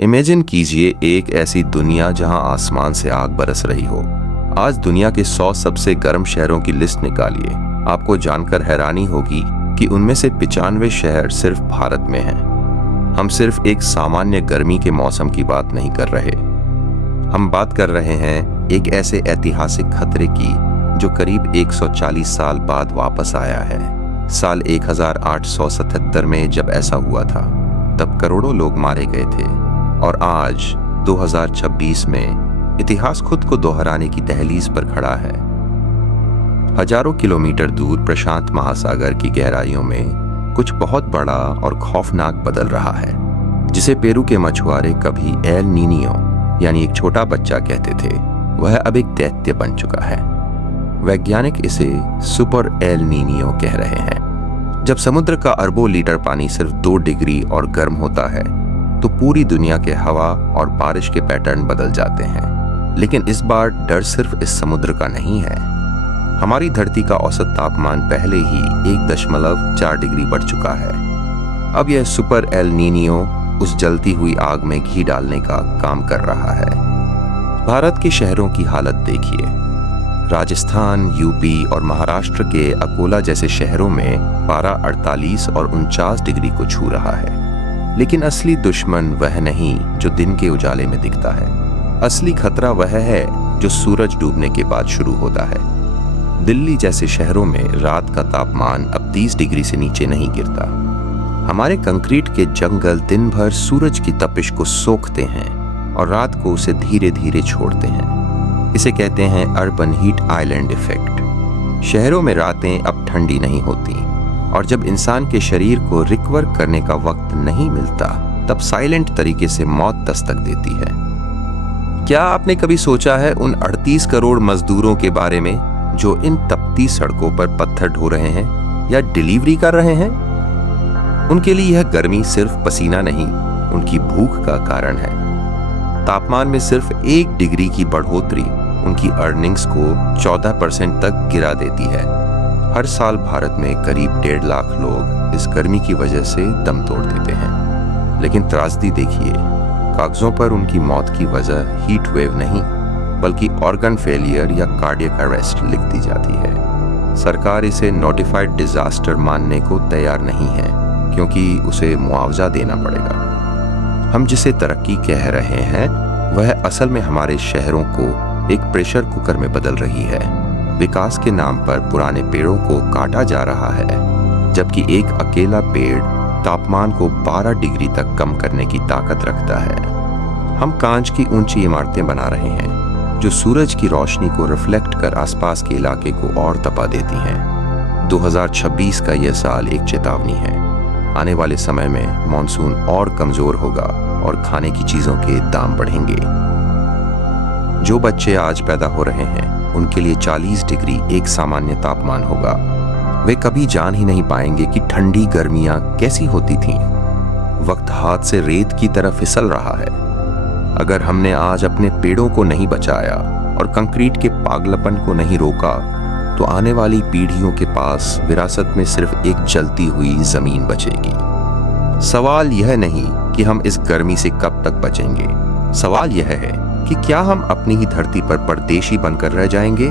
Imagine कीजिए एक ऐसी दुनिया जहां आसमान से आग बरस रही हो। आज दुनिया के 100 सबसे गर्म शहरों की लिस्ट निकालिए। आपको जानकर हैरानी होगी कि उनमें से 95 शहर सिर्फ भारत में हैं। हम सिर्फ एक सामान्य गर्मी के मौसम की बात नहीं कर रहे। हम बात कर रहे हैं एक ऐसे ऐतिहासिक खतरे की जो करीब 140 साल बाद वापस आया है। साल 1877 में जब ऐसा हुआ था, तब करोड़ों लोग मारे गए थे, और आज 2026 में इतिहास खुद को दोहराने की दहलीज पर खड़ा है। हजारों किलोमीटर दूर प्रशांत महासागर की गहराइयों में कुछ बहुत बड़ा और खौफनाक बदल रहा है, जिसे पेरू के मछुआरे कभी एल नीनियो यानी एक छोटा बच्चा कहते थे, वह अब एक दैत्य बन चुका है। वैज्ञानिक इसे सुपर एल नीनियो कह रहे हैं। जब समुद्र का अरबों लीटर पानी सिर्फ 2 डिग्री और गर्म होता है, तो पूरी दुनिया के हवा और बारिश के पैटर्न बदल जाते हैं। लेकिन इस बार डर सिर्फ इस समुद्र का नहीं है। हमारी धरती का औसत तापमान पहले ही 1.4 डिग्री बढ़ चुका है। अब यह सुपर एल नीनियो उस जलती हुई आग में घी डालने का काम कर रहा है। भारत के शहरों की हालत देखिए। राजस्थान, यूपी और महाराष्ट्र के अकोला जैसे शहरों में पारा 48 और 49 डिग्री को छू रहा है। लेकिन असली दुश्मन वह नहीं जो दिन के उजाले में दिखता है। असली खतरा वह है जो सूरज डूबने के बाद शुरू होता है। दिल्ली जैसे शहरों में रात का तापमान अब 30 डिग्री से नीचे नहीं गिरता। हमारे कंक्रीट के जंगल दिन भर सूरज की तपिश को सोखते हैं और रात को उसे धीरे धीरे छोड़ते हैं। इसे कहते हैं अर्बन हीट आइलैंड इफेक्ट। शहरों में रातें अब ठंडी नहीं होती, और जब इंसान के शरीर को रिकवर करने का वक्त नहीं मिलता, तब साइलेंट तरीके से मौत दस्तक देती है। क्या आपने कभी सोचा है उन 38 करोड़ मजदूरों के बारे में जो इन तपती सड़कों पर पत्थर ढो रहे हैं या डिलीवरी कर रहे हैं? उनके लिए यह गर्मी सिर्फ पसीना नहीं, उनकी भूख का कारण है। तापमान में सिर्फ 1 डिग्री की बढ़ोतरी उनकी अर्निंग्स को 14% तक गिरा देती है। हर साल भारत में करीब 1.5 लाख लोग इस गर्मी की वजह से दम तोड़ देते हैं। लेकिन त्रासदी देखिए, कागजों पर उनकी मौत की वजह हीट वेव नहीं, बल्कि ऑर्गन फेलियर या कार्डियक अरेस्ट लिख दी जाती है। सरकार इसे नोटिफाइड डिजास्टर मानने को तैयार नहीं है, क्योंकि उसे मुआवजा देना पड़ेगा। हम जिसे तरक्की कह रहे हैं, वह असल में हमारे शहरों को एक प्रेशर कुकर में बदल रही है। विकास के नाम पर पुराने पेड़ों को काटा जा रहा है, जबकि एक अकेला पेड़ तापमान को 12 डिग्री तक कम करने की ताकत रखता है। हम कांच की ऊंची इमारतें बना रहे हैं, जो सूरज की रोशनी को रिफ्लेक्ट कर आसपास के इलाके को और तपा देती हैं। 2026 का यह साल एक चेतावनी है। आने वाले समय में मॉनसून और कमजोर होगा और खाने की चीजों के दाम बढ़ेंगे। जो बच्चे आज पैदा हो रहे हैं, उनके लिए 40 डिग्री एक सामान्य तापमान होगा। वे कभी जान ही नहीं पाएंगे कि ठंडी गर्मियां कैसी होती थीं। वक्त हाथ से रेत की तरह फिसल रहा है। अगर हमने आज अपने पेड़ों को नहीं बचाया और कंक्रीट के पागलपन को नहीं रोका, तो आने वाली पीढ़ियों के पास विरासत में सिर्फ एक जलती हुई जमीन बचेगी। सवाल यह नहीं कि हम इस गर्मी से कब तक बचेंगे। सवाल यह है कि क्या हम अपनी ही धरती पर परदेशी बनकर रह जाएंगे,